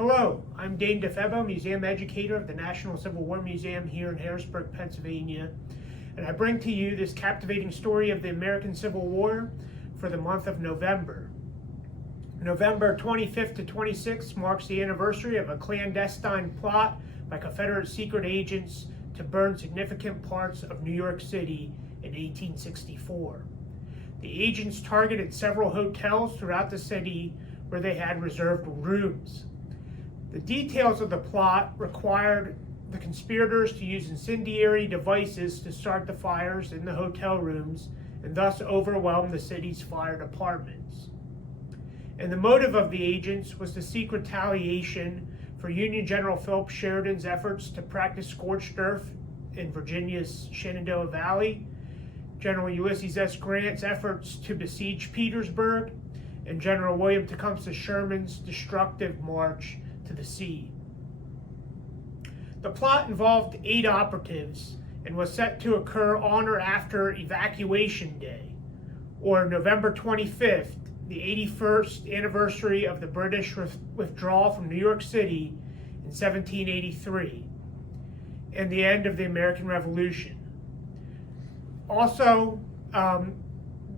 Hello, I'm Dane DiFebo, Museum Educator of the National Civil War Museum here in Harrisburg, Pennsylvania, and I bring to you this captivating story of the American Civil War for the month of November. November 25th to 26th marks the anniversary of a clandestine plot by Confederate secret agents to burn significant parts of New York City in 1864. The agents targeted several hotels throughout the city where they had reserved rooms. The details of the plot required the conspirators to use incendiary devices to start the fires in the hotel rooms and thus overwhelm the city's fire departments. And the motive of the agents was to seek retaliation for Union General Philip Sheridan's efforts to practice scorched earth in Virginia's Shenandoah Valley, General Ulysses S. Grant's efforts to besiege Petersburg, and General William Tecumseh Sherman's destructive march to the sea. The plot involved 8 operatives and was set to occur on or after Evacuation Day, or November 25th, the 81st anniversary of the British withdrawal from New York City in 1783, and the end of the American Revolution. Also,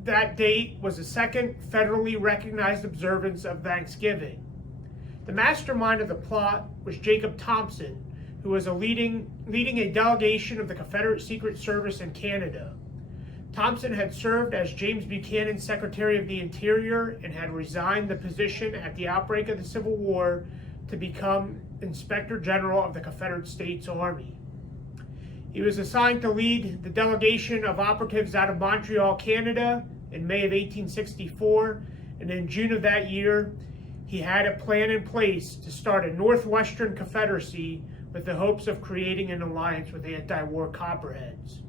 that date was the second federally recognized observance of Thanksgiving. The mastermind of the plot was Jacob Thompson, who was leading a delegation of the Confederate Secret Service in Canada. Thompson had served as James Buchanan's Secretary of the Interior and had resigned the position at the outbreak of the Civil War to become Inspector General of the Confederate States Army. He was assigned to lead the delegation of operatives out of Montreal, Canada in May of 1864, and in June of that year, he had a plan in place to start a Northwestern Confederacy with the hopes of creating an alliance with anti-war Copperheads.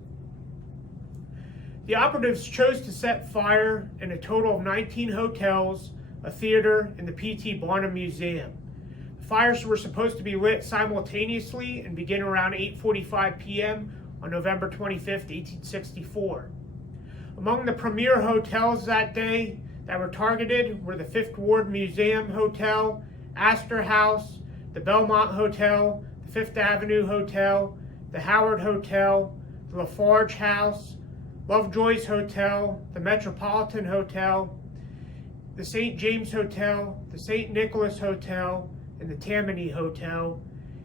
The operatives chose to set fire in a total of 19 hotels, a theater, and the P.T. Barnum Museum. The fires were supposed to be lit simultaneously and begin around 8:45 p.m. on November 25th, 1864. Among the premier hotels that day that were targeted were the Fifth Ward Museum Hotel, Astor House, the Belmont Hotel, the Fifth Avenue Hotel, the Howard Hotel, the Lafarge House, Lovejoy's Hotel, the Metropolitan Hotel, the St. James Hotel, the St. Nicholas Hotel, and the Tammany Hotel,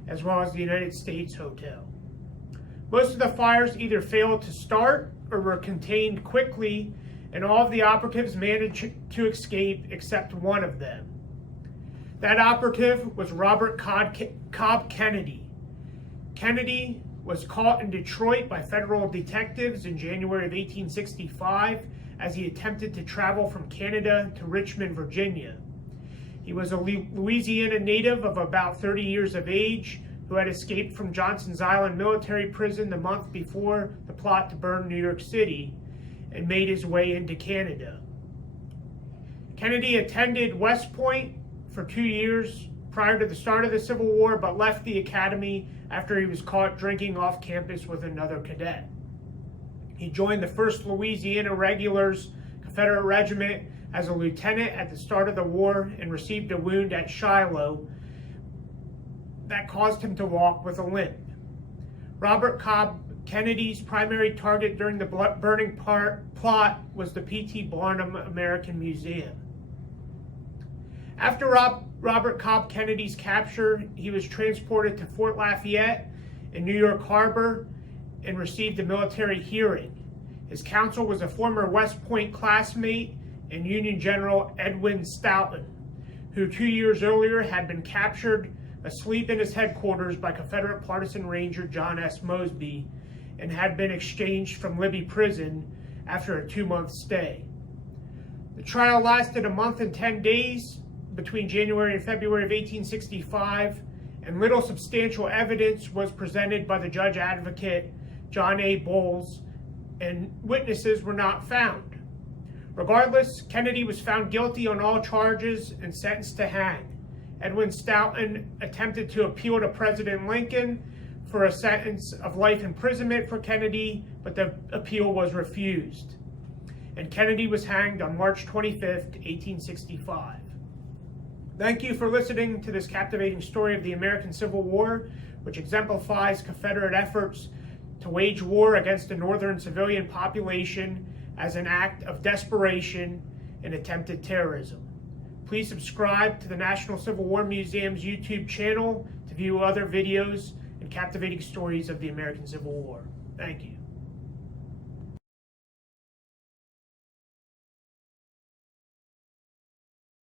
as well as the United States Hotel. Most of the fires either failed to start or were contained quickly, and all of the operatives managed to escape except one of them. That operative was Robert Cobb Kennedy. Kennedy was caught in Detroit by federal detectives in January of 1865 as he attempted to travel from Canada to Richmond, Virginia. He was a Louisiana native of about 30 years of age who had escaped from Johnson's Island military prison the month before the plot to burn New York City and made his way into Canada. Kennedy attended West Point for 2 years prior to the start of the Civil War, but left the academy after he was caught drinking off campus with another cadet. He joined the 1st Louisiana Regulars Confederate Regiment as a lieutenant at the start of the war and received a wound at Shiloh that caused him to walk with a limp. Robert Cobb Kennedy's primary target during the burning plot was the P.T. Barnum American Museum. After Robert Cobb Kennedy's capture, he was transported to Fort Lafayette in New York Harbor and received a military hearing. His counsel was a former West Point classmate and Union General Edwin Stoughton, who 2 years earlier had been captured asleep in his headquarters by Confederate partisan ranger John S. Mosby and had been exchanged from Libby Prison after a 2-month stay. The trial lasted a month and 10 days between January and February of 1865, and little substantial evidence was presented by the judge advocate John A. Bowles, and witnesses were not found. Regardless, Kennedy was found guilty on all charges and sentenced to hang. Edwin Stoughton attempted to appeal to President Lincoln for a sentence of life imprisonment for Kennedy, but the appeal was refused. And Kennedy was hanged on March 25th, 1865. Thank you for listening to this captivating story of the American Civil War, which exemplifies Confederate efforts to wage war against the northern civilian population as an act of desperation and attempted terrorism. Please subscribe to the National Civil War Museum's YouTube channel to view other videos and captivating stories of the American Civil War. Thank you.